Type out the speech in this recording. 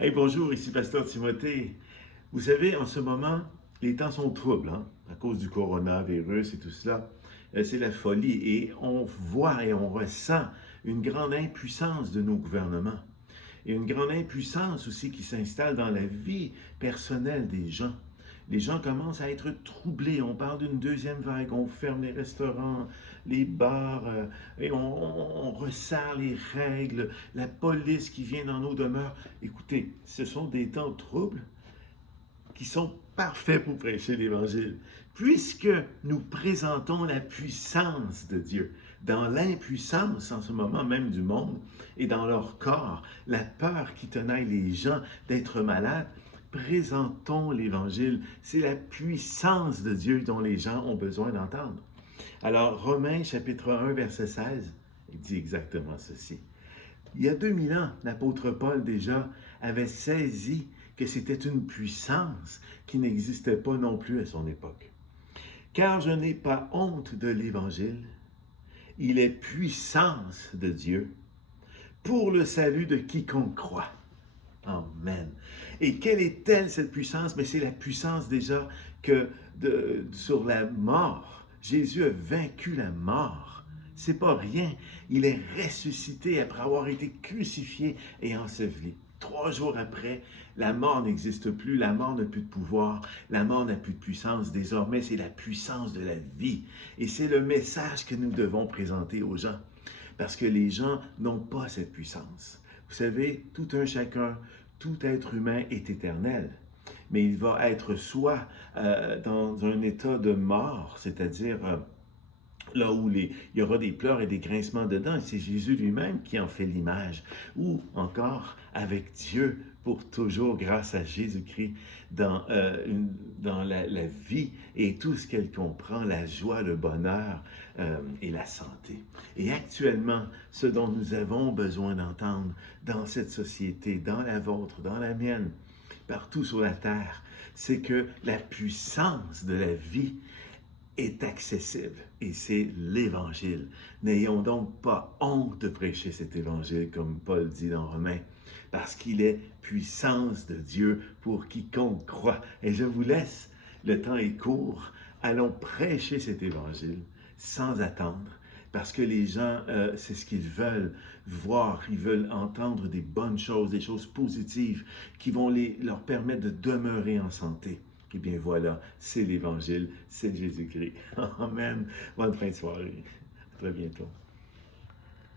Hey, bonjour, ici Pasteur Timothée. Vous savez, en ce moment, les temps sont troubles, hein, à cause du coronavirus et tout cela. C'est la folie et on voit et on ressent une grande impuissance de nos gouvernements et une grande impuissance aussi qui s'installe dans la vie personnelle des gens. Les gens commencent à être troublés. On parle d'une deuxième vague. On ferme les restaurants, les bars, et on resserre les règles. La police qui vient dans nos demeures. Écoutez, ce sont des temps troubles qui sont parfaits pour prêcher l'Évangile, puisque nous présentons la puissance de Dieu. Dans l'impuissance en ce moment même du monde et dans leur corps, la peur qui tenaille les gens d'être malades, présentons l'Évangile. C'est la puissance de Dieu dont les gens ont besoin d'entendre. Alors, Romains chapitre 1, verset 16, il dit exactement ceci. Il y a 2000 ans, l'apôtre Paul déjà avait saisi que c'était une puissance qui n'existait pas non plus à son époque. Car je n'ai pas honte de l'Évangile, il est puissance de Dieu pour le salut de quiconque croit. Amen. Et quelle est-elle cette puissance? Mais c'est la puissance déjà que sur la mort. Jésus a vaincu la mort. C'est pas rien. Il est ressuscité après avoir été crucifié et enseveli. 3 jours après, la mort n'existe plus, la mort n'a plus de pouvoir, la mort n'a plus de puissance. Désormais, c'est la puissance de la vie. Et c'est le message que nous devons présenter aux gens. Parce que les gens n'ont pas cette puissance. Vous savez, tout un chacun, tout être humain est éternel. Mais il va être soit dans un état de mort, c'est-à-dire là où il y aura des pleurs et des grincements dedans, et c'est Jésus lui-même qui en fait l'image, ou encore avec Dieu pour toujours grâce à Jésus-Christ dans la vie et tout ce qu'elle comprend, la joie, le bonheur et la santé. Et actuellement, ce dont nous avons besoin d'entendre dans cette société, dans la vôtre, dans la mienne, partout sur la terre, c'est que la puissance de la vie est accessible et c'est l'Évangile. N'ayons donc pas honte de prêcher cet Évangile, comme Paul dit dans Romains, parce qu'il est puissance de Dieu pour quiconque croit. Et je vous laisse, le temps est court, allons prêcher cet Évangile sans attendre, parce que les gens, c'est ce qu'ils veulent voir, ils veulent entendre des bonnes choses, des choses positives qui vont leur permettre de demeurer en santé. Eh bien voilà, c'est l'Évangile, c'est Jésus-Christ. Amen. Bonne fin de soirée. À très bientôt.